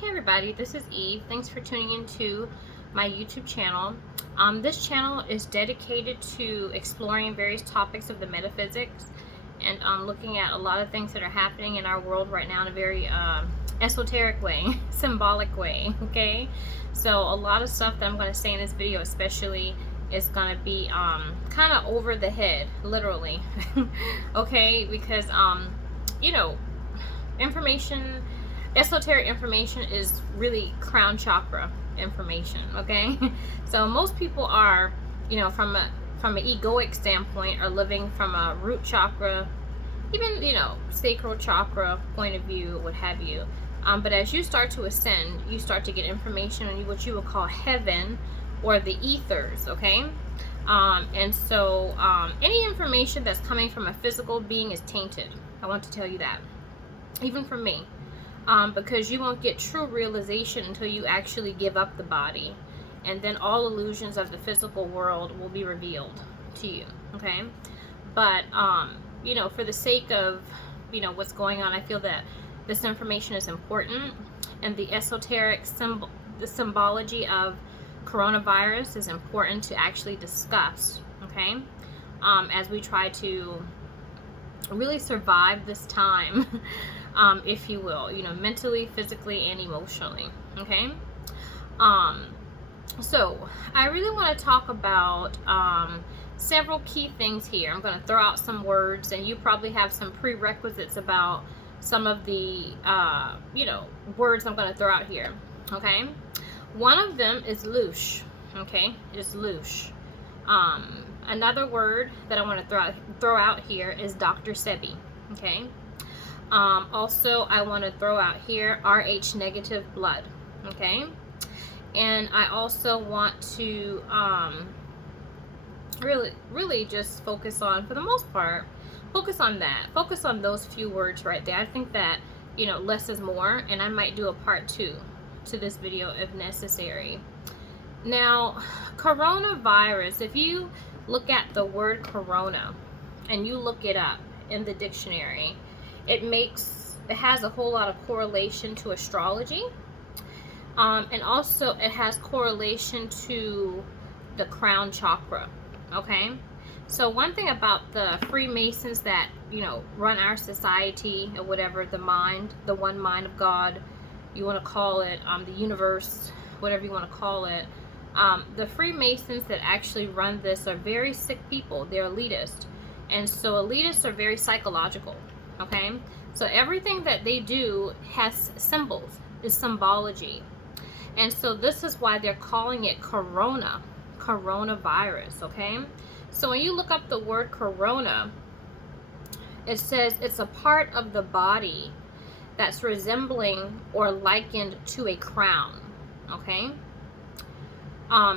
Hey everybody, this is Eve. Thanks for tuning into my YouTube channel. This channel is dedicated to exploring various topics of the metaphysics and looking at a lot of things that are happening in our world right now in a very esoteric way, symbolic way, okay? So a lot of stuff that I'm going to say in this video especially is going to be kind of over the head, literally, okay? Because, you know, information, esoteric information is really crown chakra information, okay? So most people are, you know, from an egoic standpoint, are living from a root chakra, even, you know, sacral chakra point of view, what have you. But as you start to ascend, you start to get information on what you would call heaven or the ethers, okay? And so any information that's coming from a physical being is tainted. I want to tell you that. Even from me. Because you won't get true realization until you actually give up the body, and then all illusions of the physical world will be revealed to you, okay? But you know, for the sake of, you know, what's going on, I feel that this information is important, and the esoteric the symbology of coronavirus is important to actually discuss, okay? As we try to really survive this time, if you will, you know, mentally, physically, and emotionally, okay? So I really want to talk about several key things here. I'm going to throw out some words, and you probably have some prerequisites about some of the, you know, words I'm going to throw out here, okay? One of them is loosh, okay? Is loosh. Another word that I want to throw out here is Dr. Sebi, okay? Also, I want to throw out here RH negative blood, okay? And I also want to really just focus on, for the most part, focus on that. Focus on those few words right there. I think that, you know, less is more, and I might do a part 2 to this video if necessary. Now, coronavirus, if you look at the word corona and you look it up in the dictionary, it has a whole lot of correlation to astrology, and also it has correlation to the crown chakra, okay? So one thing about the Freemasons that, you know, run our society or whatever, the one mind of God, you want to call it, the universe, whatever you want to call it, the Freemasons that actually run this are very sick people. They're elitist, and so elitists are very psychological, okay? So everything that they do has symbols, is symbology. And so this is why they're calling it coronavirus, okay? So when you look up the word corona, it says it's a part of the body that's resembling or likened to a crown, okay?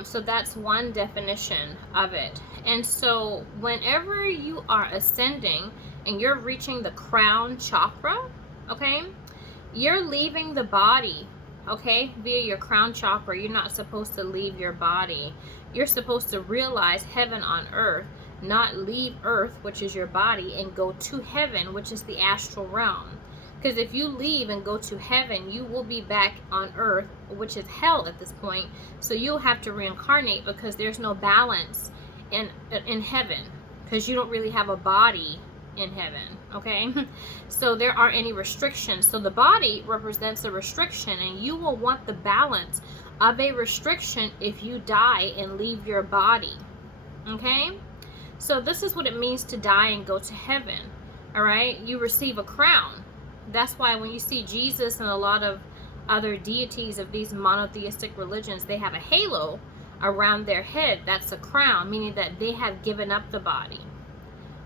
So that's one definition of it. And so whenever you are ascending and you're reaching the crown chakra, okay, you're leaving the body, okay, via your crown chakra. You're not supposed to leave your body. You're supposed to realize heaven on earth, not leave earth, which is your body, and go to heaven, which is the astral realm. Because if you leave and go to heaven, you will be back on earth, which is hell at this point. So you'll have to reincarnate, because there's no balance in heaven, because you don't really have a body in heaven, okay? So there aren't any restrictions. So the body represents a restriction, and you will want the balance of a restriction if you die and leave your body, okay? So this is what it means to die and go to heaven, all right? You receive a crown. That's why when you see Jesus and a lot of other deities of these monotheistic religions, they have a halo around their head. That's a crown, meaning that they have given up the body,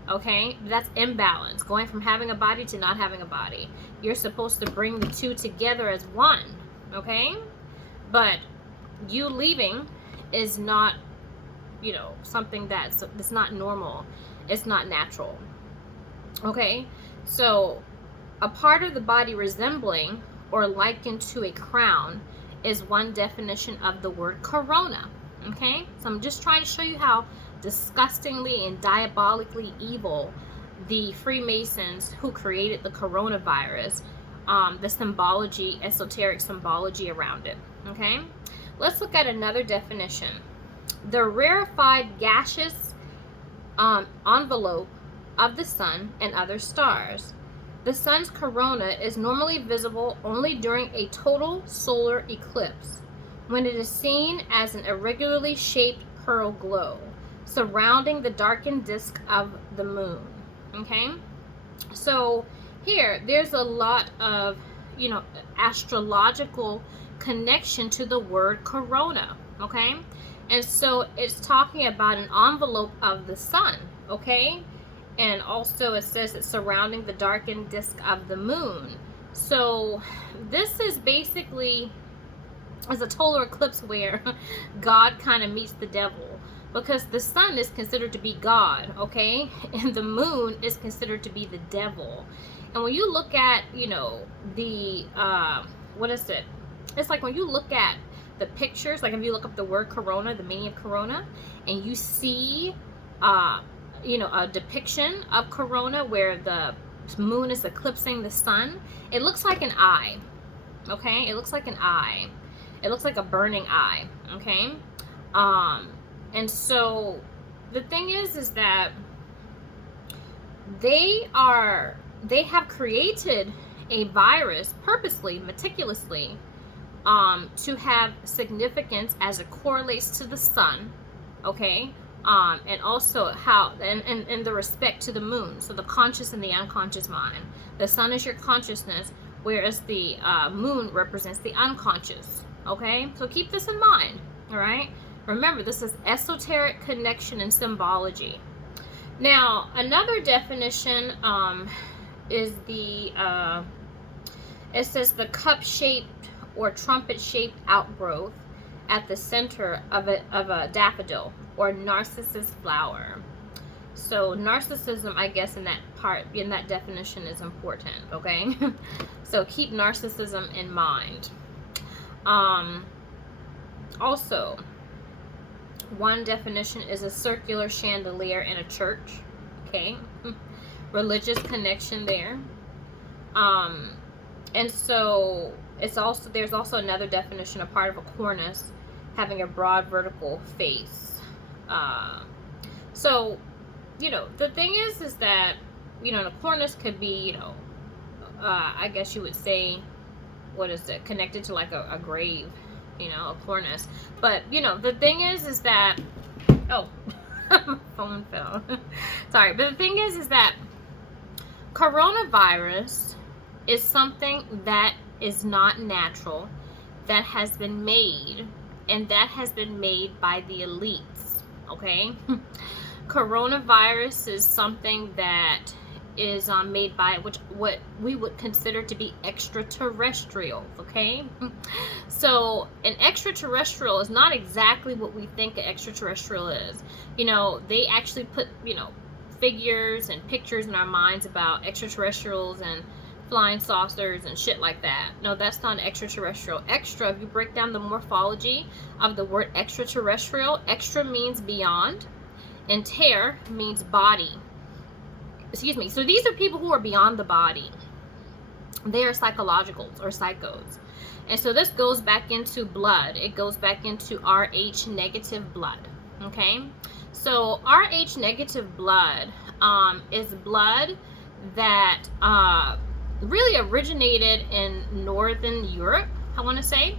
okay? That's imbalance, going from having a body to not having a body. You're supposed to bring the two together as one, okay? But you leaving is not, you know, something that's not normal. It's not natural, okay? So a part of the body resembling or likened to a crown is one definition of the word corona, okay? So I'm just trying to show you how disgustingly and diabolically evil the Freemasons who created the coronavirus the symbology, esoteric symbology around it. Okay, let's look at another definition. The rarefied gaseous envelope of the sun and other stars. The sun's corona is normally visible only during a total solar eclipse, when it is seen as an irregularly shaped pearl glow surrounding the darkened disk of the moon. Okay, so here there's a lot of, you know, astrological connection to the word corona. Okay, and so it's talking about an envelope of the sun. Okay, and also it says it's surrounding the darkened disk of the moon. So this is basically as a total eclipse where God kind of meets the devil, because the sun is considered to be God, okay, and the moon is considered to be the devil. And when you look at, you know, the what is it, it's like when you look at the pictures, like if you look up the word corona, the meaning of corona, and you see you know, a depiction of corona where the moon is eclipsing the sun, it looks like an eye. Okay, it looks like an eye. It looks like a burning eye. Okay, and so the thing is that they have created a virus purposely, meticulously, to have significance as it correlates to the sun. Okay, and also how, and the respect to the moon. So the conscious and the unconscious mind. The sun is your consciousness, whereas the moon represents the unconscious. Okay, so keep this in mind. All right, remember, this is esoteric connection and symbology. Now, another definition is the it says the cup-shaped or trumpet-shaped outgrowth at the center of a daffodil or narcissus flower. So narcissism, I guess, in that definition is important. Okay, so keep narcissism in mind. Also, one definition is a circular chandelier in a church. Okay, religious connection there. And so there's also another definition, a part of a cornice having a broad vertical face. So, you know, the thing is that, you know, the cornice could be, you know, I guess you would say, what is it, connected to like a grave, you know, a cornice. But, you know, the thing is that, oh, my phone fell. Sorry, but the thing is that coronavirus is something that is not natural, that has been made, and that has been made by the elites. Okay, coronavirus is something that is made by what we would consider to be extraterrestrial. Okay, so an extraterrestrial is not exactly what we think an extraterrestrial is. You know, they actually put, you know, figures and pictures in our minds about extraterrestrials and flying saucers and shit like that. No, that's not extraterrestrial. Extra, if you break down the morphology of the word extraterrestrial, extra means beyond, and ter means body. Excuse me. So these are people who are beyond the body. They are psychologicals or psychos. And so this goes back into blood. It goes back into Rh negative blood. Okay, so Rh negative blood is blood that really originated in Northern Europe, I want to say,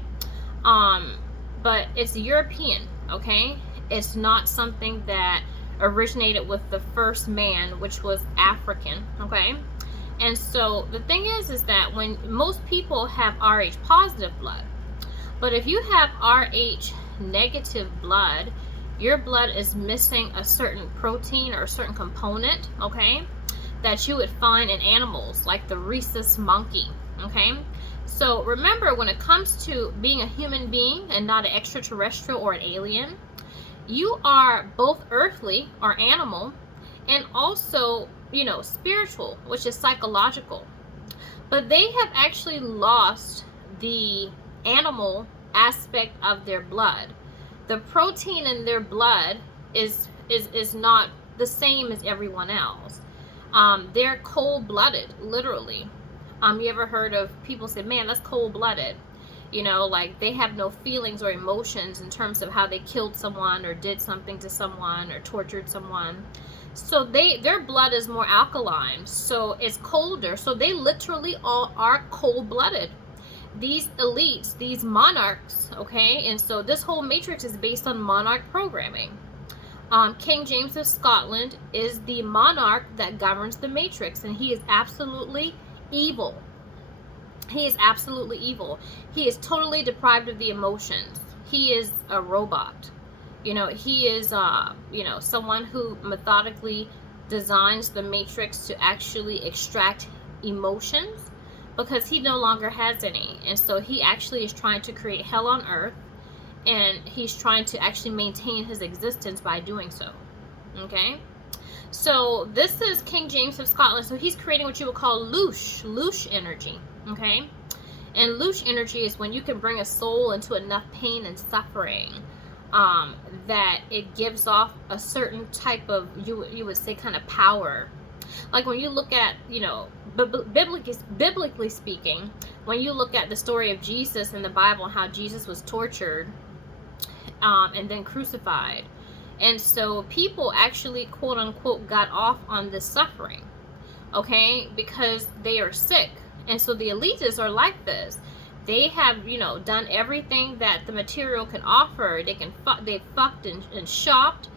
but it's European. Okay, it's not something that originated with the first man, which was African. Okay, and so the thing is that when most people have Rh positive blood, but if you have Rh negative blood, your blood is missing a certain protein or a certain component. Okay, that you would find in animals like the rhesus monkey. Okay, so remember, when it comes to being a human being and not an extraterrestrial or an alien, you are both earthly or animal, and also, you know, spiritual, which is psychological. But they have actually lost the animal aspect of their blood. The protein in their blood is not the same as everyone else. They're cold-blooded, literally. You ever heard of people say, man, that's cold-blooded? You know, like they have no feelings or emotions in terms of how they killed someone or did something to someone or tortured someone. So their blood is more alkaline, so it's colder. So they literally all are cold-blooded. These elites, these monarchs, okay? And so this whole matrix is based on monarch programming. King James of Scotland is the monarch that governs the matrix, and he is absolutely evil. He is absolutely evil. He is totally deprived of the emotions. He is a robot. You know, he is, you know, someone who methodically designs the matrix to actually extract emotions because he no longer has any. And so he actually is trying to create hell on earth, and he's trying to actually maintain his existence by doing so. Okay? So this is King James of Scotland. So he's creating what you would call louche energy. Okay? And louche energy is when you can bring a soul into enough pain and suffering that it gives off a certain type of, you would say, kind of power. Like when you look at, you know, biblically speaking, when you look at the story of Jesus in the Bible, how Jesus was tortured and then crucified. And so people actually, quote unquote, got off on this suffering, okay, because they are sick. And so the elitists are like this. They have, you know, done everything that the material can offer. They've fucked and shopped,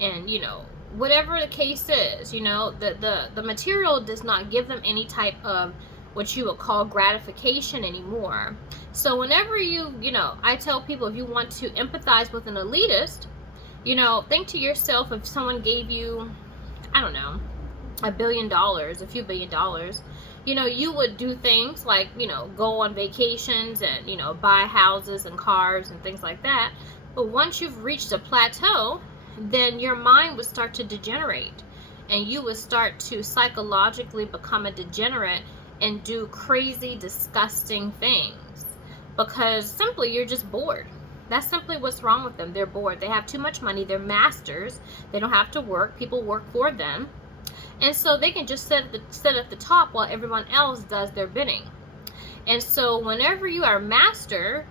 and, you know, whatever the case is, you know, the material does not give them any type of what you would call gratification anymore. So whenever you know, I tell people, if you want to empathize with an elitist, you know, think to yourself, if someone gave you, I don't know, $1 billion, a few $1 billion, you know, you would do things like, you know, go on vacations and, you know, buy houses and cars and things like that. But once you've reached a plateau, then your mind would start to degenerate, and you would start to psychologically become a degenerate and do crazy, disgusting things, because simply you're just bored. That's simply what's wrong with them. They're bored. They have too much money. They're masters. They don't have to work. People work for them. And so they can just sit at the top while everyone else does their bidding. And so whenever you are a master,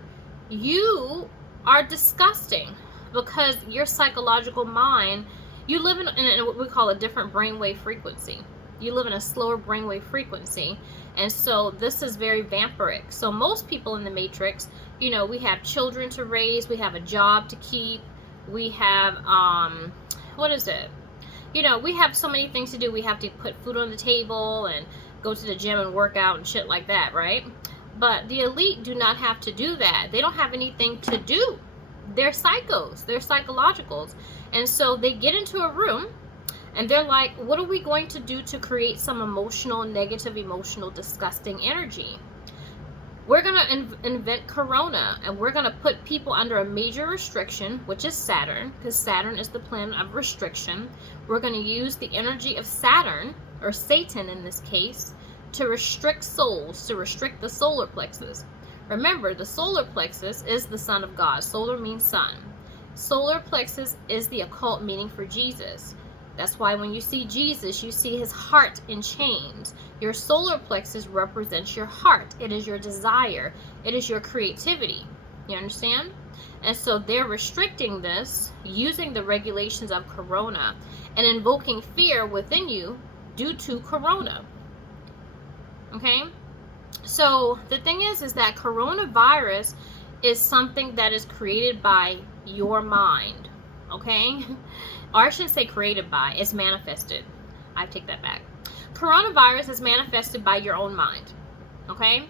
you are disgusting, because your psychological mind, you live in what we call a different brainwave frequency. You live in a slower brainwave frequency. And so this is very vampiric. So most people in the matrix, you know, we have children to raise, we have a job to keep, we have, what is it? You know, we have so many things to do. We have to put food on the table and go to the gym and work out and shit like that, right? But the elite do not have to do that. They don't have anything to do. They're psychos. They're psychologicals. And so they get into a room and they're like, what are we going to do to create some emotional, negative, emotional, disgusting energy? We're going to invent Corona, and we're going to put people under a major restriction, which is Saturn, because Saturn is the planet of restriction. We're going to use the energy of Saturn, or Satan in this case, to restrict souls, to restrict the solar plexus. Remember, the solar plexus is the Son of God. Solar means sun. Solar plexus is the occult meaning for Jesus. That's why when you see Jesus, you see his heart in chains. Your solar plexus represents your heart. It is your desire. It is your creativity. You understand? And so they're restricting this using the regulations of Corona and invoking fear within you due to Corona. Okay? So the thing is that coronavirus is something that is created by your mind. Okay? Or I shouldn't say created by, it's manifested. I take that back. Coronavirus is manifested by your own mind. Okay?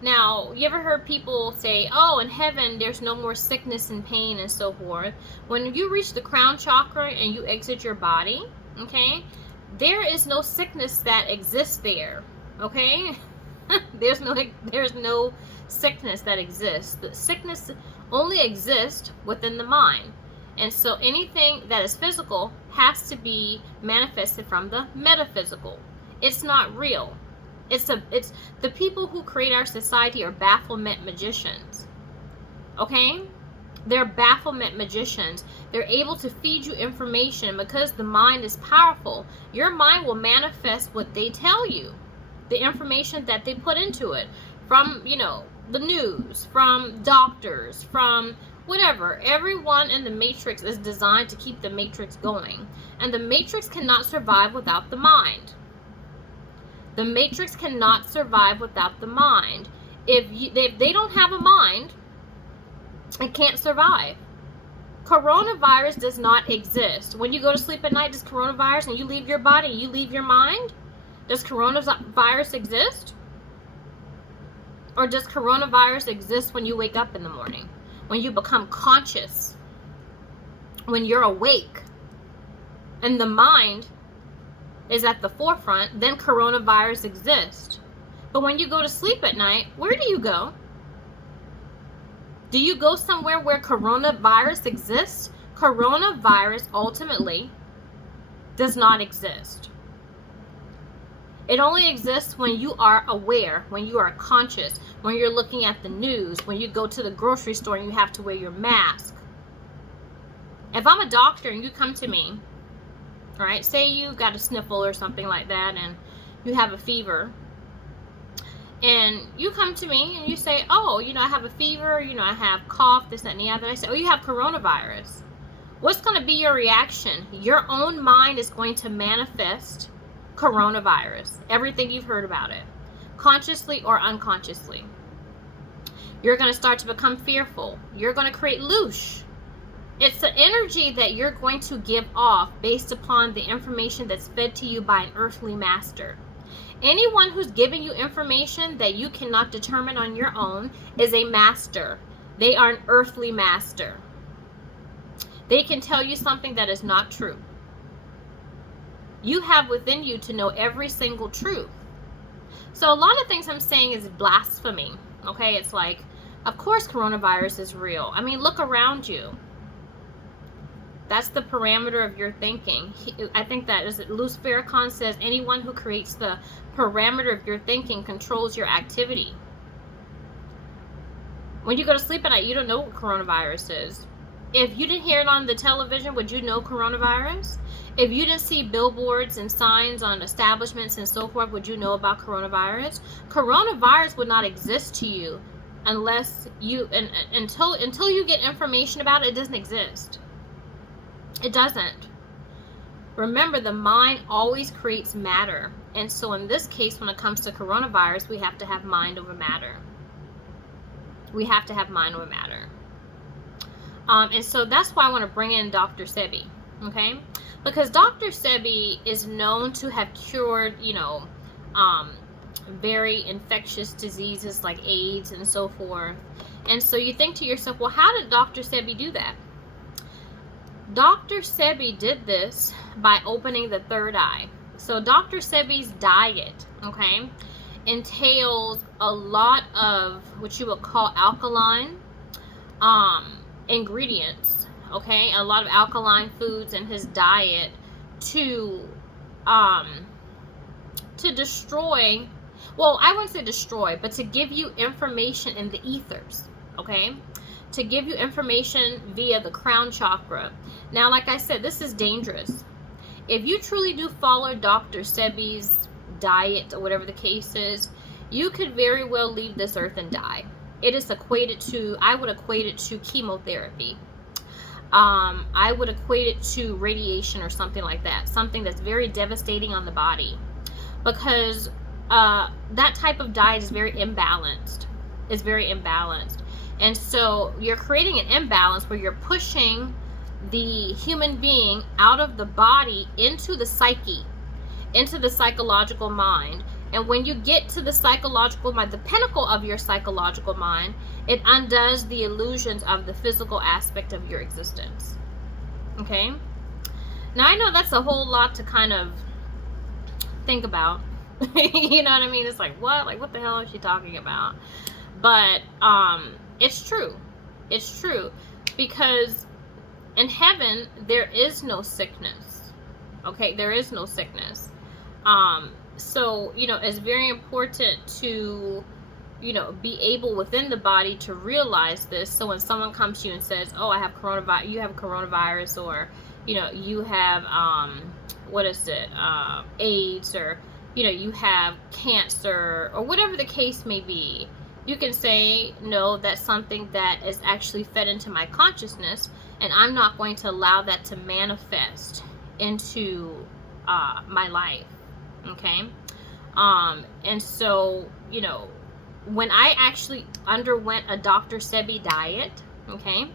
Now, you ever heard people say, oh, in heaven, there's no more sickness and pain and so forth. When you reach the crown chakra and you exit your body, okay, there is no sickness that exists there. Okay? There's no sickness that exists. The sickness only exists within the mind. And so anything that is physical has to be manifested from the metaphysical. It's not real. It's the people who create our society are bafflement magicians. Okay? They're bafflement magicians. They're able to feed you information because the mind is powerful. Your mind will manifest what they tell you. the information that they put into it from, you know, the news, from doctors, from whatever. Everyone in the matrix is designed to keep the matrix going. And the matrix cannot survive without the mind. The matrix cannot survive without the mind. If they don't have a mind, it can't survive. Coronavirus does not exist. When you go to sleep at night, does coronavirus, and you leave your body, you leave your mind? Does coronavirus exist? Or does coronavirus exist when you wake up in the morning? When you become conscious? When you're awake? And the mind is at the forefront, then coronavirus exists. But when you go to sleep at night, where do you go? Do you go somewhere where coronavirus exists? Coronavirus ultimately does not exist. It only exists when you are aware, when you are conscious, when you're looking at the news, when you go to the grocery store and you have to wear your mask. If I'm a doctor and you come to me, all right, say you got a sniffle or something like that and you have a fever, and you come to me and you say, oh, you know, I have a fever, you know, I have cough, this, that, and the other. I say, oh, you have coronavirus. What's going to be your reaction? Your own mind is going to manifest coronavirus, everything you've heard about it, consciously or unconsciously. You're going to start to become fearful. You're going to create loosh. It's the energy that you're going to give off based upon the information that's fed to you by an earthly master. Anyone who's giving you information that you cannot determine on your own is a master. They are an earthly master. They can tell you something that is not true. You have within you to know every single truth. So a lot of things I'm saying is blasphemy. Okay, it's like, of course coronavirus is real. I mean, look around you. That's the parameter of your thinking. I think that is Luz Farrakhan says anyone who creates the parameter of your thinking controls your activity. When you go to sleep at night, you don't know what coronavirus is. If you didn't hear it on the television, would you know coronavirus? If you didn't see billboards and signs on establishments and so forth, would you know about coronavirus? Coronavirus would not exist to you unless you, until you get information about it, it doesn't exist. It doesn't. Remember, the mind always creates matter. And so in this case, when it comes to coronavirus, we have to have mind over matter. We have to have mind over matter. And so that's why I want to bring in Dr. Sebi. Okay? Because Dr. Sebi is known to have cured, you know, very infectious diseases like AIDS and so forth. And so you think to yourself, well, how did Dr. Sebi do that? Dr. Sebi did this by opening the third eye. So Dr. Sebi's diet, okay, entails a lot of what you would call alkaline ingredients, okay, a lot of alkaline foods in his diet to destroy, well, I wouldn't say destroy, but to give you information in the ethers, okay, to give you information via the crown chakra. Now, like I said, this is dangerous. If you truly do follow Dr. Sebi's diet or whatever the case is, you could very well leave this earth and die. It is equated to, I would equate it to chemotherapy. I would equate it to radiation or something like that. Something that's very devastating on the body. Because that type of diet is very imbalanced. It's very imbalanced. And so you're creating an imbalance where you're pushing the human being out of the body into the psyche, into the psychological mind. And when you get to the psychological mind, the pinnacle of your psychological mind, it undoes the illusions of the physical aspect of your existence. Okay? Now, I know that's a whole lot to kind of think about. You know what I mean? It's like, what? Like, what the hell is she talking about? But, it's true. It's true. Because in heaven, there is no sickness. Okay? There is no sickness. So, you know, it's very important to, you know, be able within the body to realize this. So when someone comes to you and says, oh, I have coronavirus, you have coronavirus, or, you know, you have, what is it, AIDS, or you have cancer or whatever the case may be, you can say, no, that's something that is actually fed into my consciousness, and I'm not going to allow that to manifest into my life. Okay. And so, when I actually underwent a Dr. Sebi diet, okay,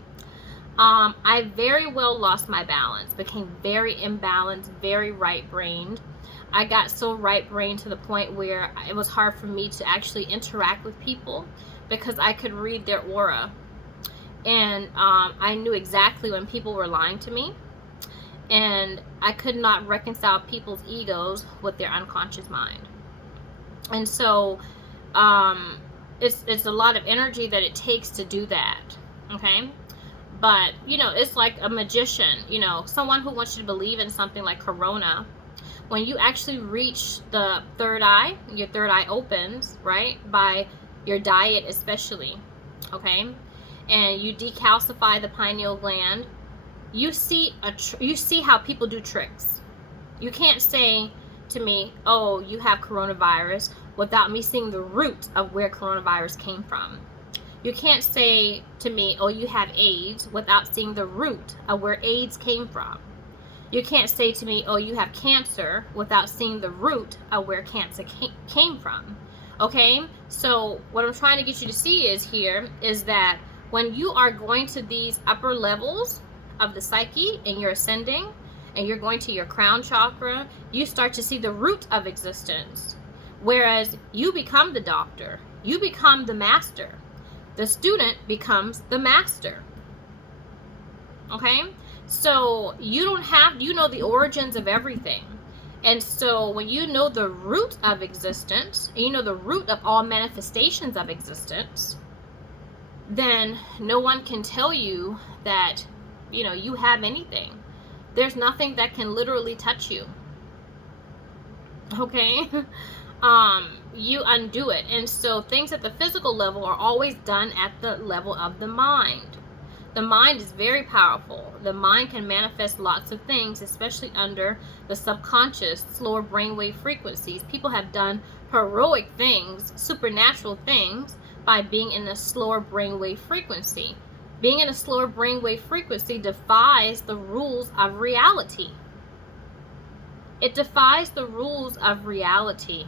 I very well lost my balance, became very imbalanced, very right-brained. I got so right-brained to the point where it was hard for me to actually interact with people because I could read their aura. And I knew exactly when people were lying to me. And I could not reconcile people's egos with their unconscious mind. And so it's a lot of energy that it takes to do that. Okay. But, it's like a magician, someone who wants you to believe in something like corona. When you actually reach the third eye, your third eye opens, right? By your diet especially, okay? And you decalcify the pineal gland. You see how people do tricks. You can't say to me, oh, you have coronavirus, without me seeing the root of where coronavirus came from. You can't say to me, oh, you have AIDS, without seeing the root of where AIDS came from. You can't say to me, oh, you have cancer, without seeing the root of where cancer came from. Okay? So what I'm trying to get you to see is that when you are going to these upper levels of the psyche and you're ascending and you're going to your crown chakra, you start to see the root of existence. Whereas you become the doctor, you become the master. The student becomes the master. Okay? So you know the origins of everything. And so when you know the root of existence, and you know the root of all manifestations of existence, then no one can tell you that, you have anything. There's nothing that can literally touch you. Okay? You undo it. And so things at the physical level are always done at the level of the mind. The mind is very powerful. The mind can manifest lots of things, especially under the subconscious, slower brainwave frequencies. People have done heroic things, supernatural things, by being in a slower brainwave frequency. Being in a slower brainwave frequency defies the rules of reality. It defies the rules of reality.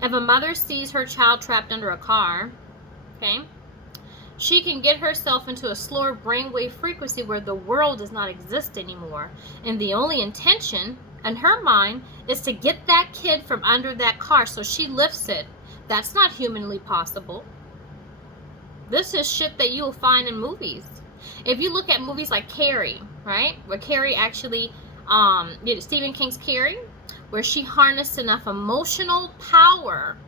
If a mother sees her child trapped under a car, okay, she can get herself into a slower brainwave frequency where the world does not exist anymore. And the only intention in her mind is to get that kid from under that car, so she lifts it. That's not humanly possible. This is shit that you will find in movies. If you look at movies like Carrie, right, where Carrie actually, Stephen King's Carrie, where she harnessed enough emotional power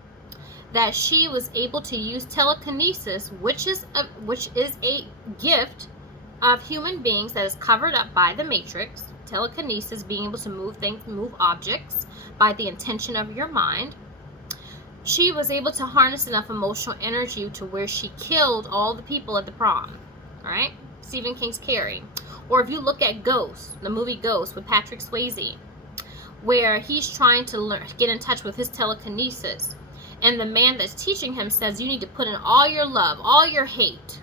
that she was able to use telekinesis, which is a gift of human beings that is covered up by the matrix. Telekinesis, being able to move things, move objects by the intention of your mind. She was able to harness enough emotional energy to where she killed all the people at the prom. All right? Stephen King's Carrie. Or if you look at Ghost, the movie Ghost with Patrick Swayze, where he's trying to get in touch with his telekinesis. And the man that's teaching him says, you need to put in all your love, all your hate.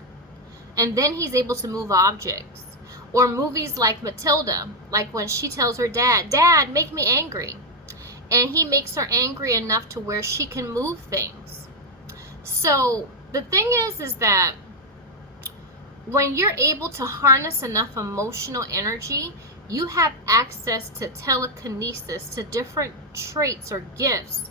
And then he's able to move objects. Or movies like Matilda, like when she tells her dad, Dad, make me angry. And he makes her angry enough to where she can move things. So the thing is that when you're able to harness enough emotional energy, you have access to telekinesis, to different traits or gifts,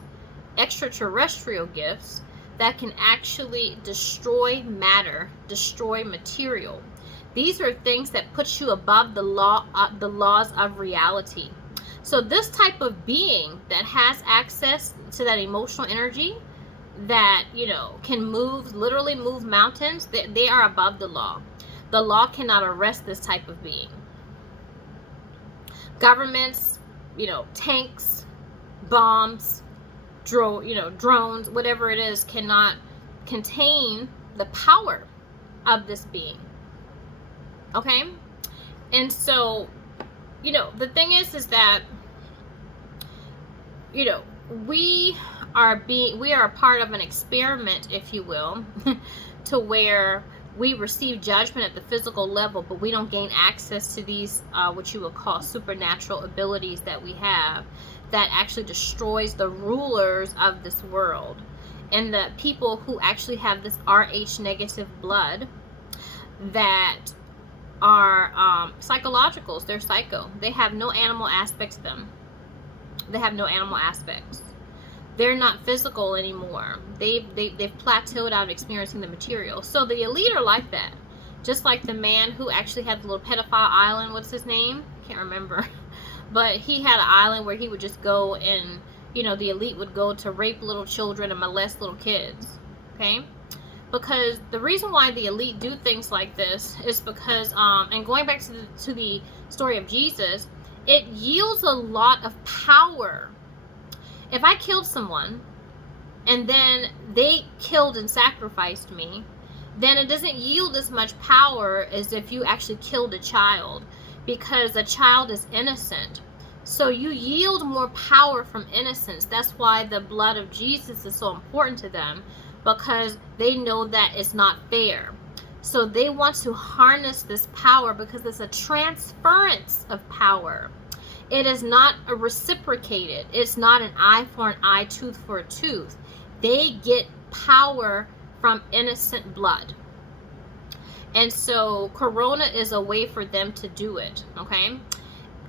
extraterrestrial gifts, that can actually destroy matter, destroy material. These are things that put you above the laws of reality. So this type of being that has access to that emotional energy, that, can literally move mountains, they are above the law. The law cannot arrest this type of being. Governments, tanks, bombs, drones, whatever it is, cannot contain the power of this being. Okay? And so, the thing is that you know, we are a part of an experiment, if you will, to where we receive judgment at the physical level, but we don't gain access to these what you would call supernatural abilities that we have, that actually destroys the rulers of this world. And the people who actually have this Rh negative blood that are psychologicals, they're psycho. They have no animal aspects to them. They have no animal aspects. They're not physical anymore. They've plateaued out experiencing the material. So the elite are like that. Just like the man who actually had the little pedophile island. What's his name? Can't remember. But he had an island where he would just go and, you know, the elite would go to rape little children and molest little kids. Okay? Because the reason why the elite do things like this is because, and going back to the story of Jesus, it yields a lot of power. If I killed someone and then they killed and sacrificed me, then it doesn't yield as much power as if you actually killed a child, because a child is innocent. So you yield more power from innocence. That's why the blood of Jesus is so important to them, because they know that it's not fair. So they want to harness this power because it's a transference of power. It is not a reciprocated. It's not an eye for an eye, tooth for a tooth. They get power from innocent blood. And so Corona is a way for them to do it, okay?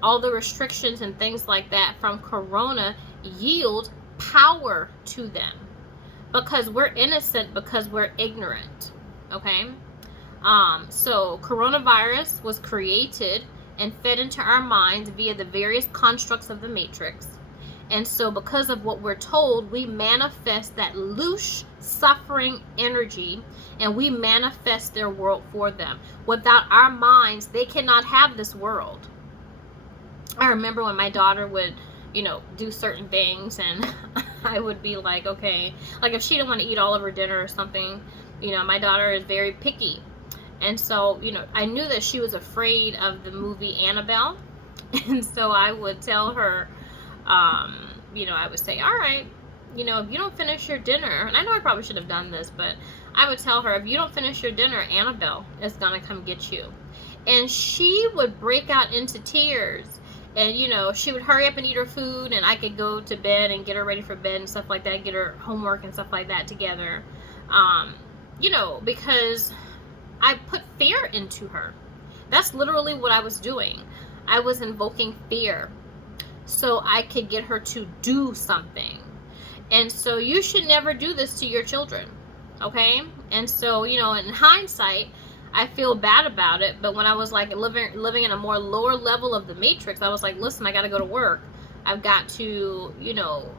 All the restrictions and things like that from Corona yield power to them, because we're innocent, because we're ignorant, okay? So coronavirus was created and fed into our minds via the various constructs of the matrix. And so because of what we're told, we manifest that loose suffering energy, and we manifest their world for them. Without our minds, they cannot have this world. I remember when my daughter would, you know, do certain things, and I would be like, okay, like if she didn't want to eat all of her dinner or something, you know, my daughter is very picky. And so, you know, I knew that she was afraid of the movie Annabelle. And so I would tell her, you know, I would say, all right, you know, if you don't finish your dinner, and I know I probably should have done this, but I would tell her, if you don't finish your dinner, Annabelle is going to come get you. And she would break out into tears. And, you know, she would hurry up and eat her food, and I could go to bed and get her ready for bed and stuff like that, get her homework and stuff like that together. You know, because I put fear into her. That's literally what I was doing. I was invoking fear so I could get her to do something. And so you should never do this to your children, okay? And so, you know, in hindsight, I feel bad about it, but when I was like living in a more lower level of the matrix, I was like, listen, I got to go to work. I've got to, you know,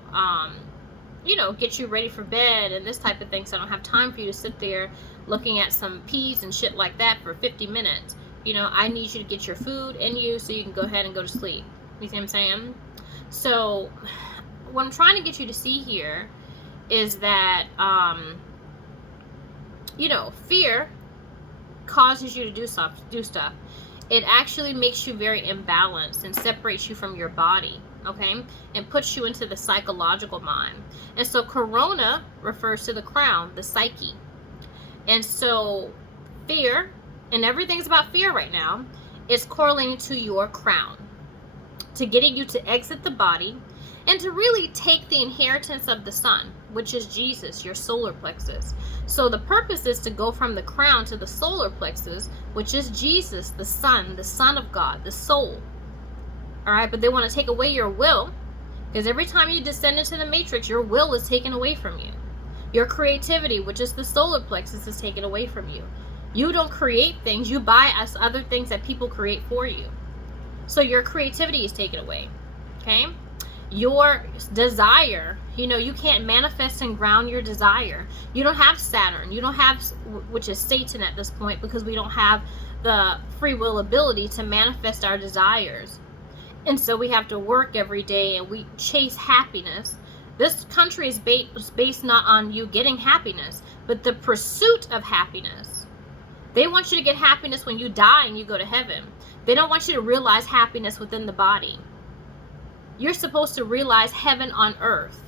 get you ready for bed and this type of thing, so I don't have time for you to sit there looking at some peas and shit like that for 50 minutes. You know, I need you to get your food in you so you can go ahead and go to sleep. You see what I'm saying? So what I'm trying to get you to see here is that, you know, fear causes you to do stuff. It actually makes you very imbalanced and separates you from your body, okay, and puts you into the psychological mind. And so Corona refers to the crown, the psyche. And so fear, and everything's about fear right now, is correlating to your crown, to getting you to exit the body and to really take the inheritance of the sun, which is Jesus, your solar plexus. So the purpose is to go from the crown to the solar plexus, which is Jesus, the Son of God, the soul. All right, but they want to take away your will, because every time you descend into the matrix, your will is taken away from you. Your creativity, which is the solar plexus, is taken away from you. You don't create things, you buy us other things that people create for you. So your creativity is taken away, okay? Your desire, you know, you can't manifest and ground your desire. You don't have Saturn, you don't have, which is Satan at this point, because we don't have the free will ability to manifest our desires. And so we have to work every day and we chase happiness. This country is based not on you getting happiness, but the pursuit of happiness. They want you to get happiness when you die and you go to heaven. They don't want you to realize happiness within the body. You're supposed to realize heaven on earth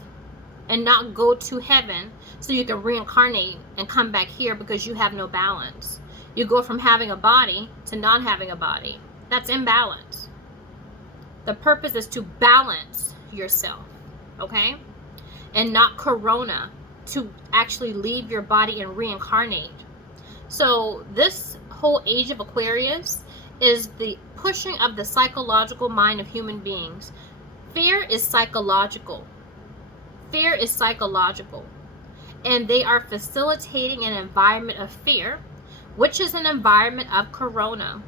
and not go to heaven so you can reincarnate and come back here because you have no balance. You go from having a body to not having a body. That's imbalance. The purpose is to balance yourself, okay? And not corona to actually leave your body and reincarnate. So this whole age of Aquarius is the pushing of the psychological mind of human beings. Fear is psychological. Fear is psychological. And they are facilitating an environment of fear, which is an environment of corona.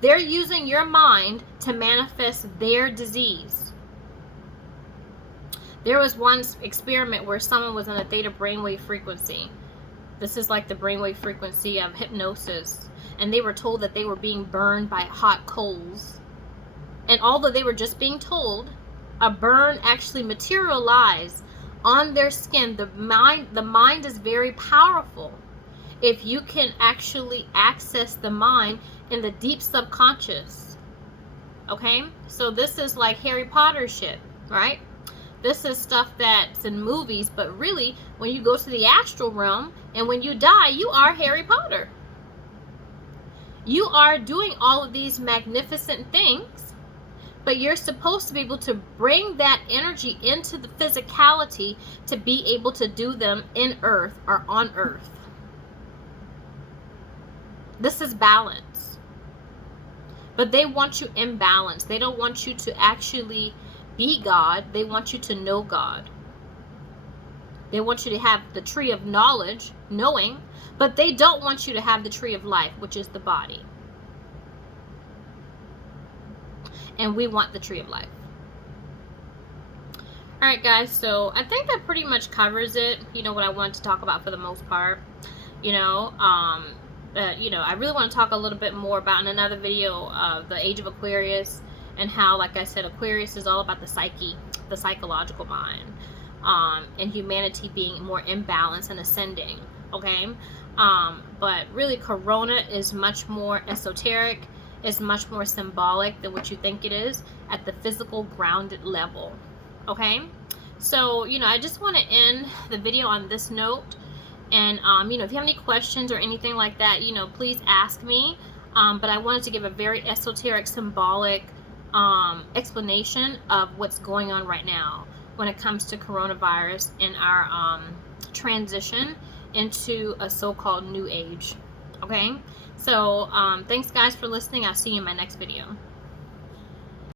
They're using your mind to manifest their disease. There was one experiment where someone was on a theta brainwave frequency. This is like the brainwave frequency of hypnosis. And they were told that they were being burned by hot coals. And although they were just being told, a burn actually materialized on their skin. The mind is very powerful. If you can actually access the mind in the deep subconscious. Okay? So this is like Harry Potter shit, right? This is stuff that's in movies, but really, when you go to the astral realm and when you die, you are Harry Potter. You are doing all of these magnificent things, but you're supposed to be able to bring that energy into the physicality to be able to do them in earth or on earth. This is balance. But they want you in balance. They don't want you to actually be God. They want you to know God. They want you to have the tree of knowledge, knowing, but they don't want you to have the tree of life, which is the body. And we want the tree of life. Alright guys, so I think that pretty much covers it. You know, what I wanted to talk about for the most part. You know, I really want to talk a little bit more about in another video of the age of Aquarius and how, like I said, Aquarius is all about the psyche, the psychological mind, and humanity being more imbalanced and ascending, okay? But really, Corona is much more esoteric, is much more symbolic than what you think it is at the physical grounded level, okay? So, you know, I just want to end the video on this note. And, you know, if you have any questions or anything like that, you know, please ask me. But I wanted to give a very esoteric, symbolic explanation of what's going on right now when it comes to coronavirus and our transition into a so-called new age. Okay? So, thanks guys for listening. I'll see you in my next video.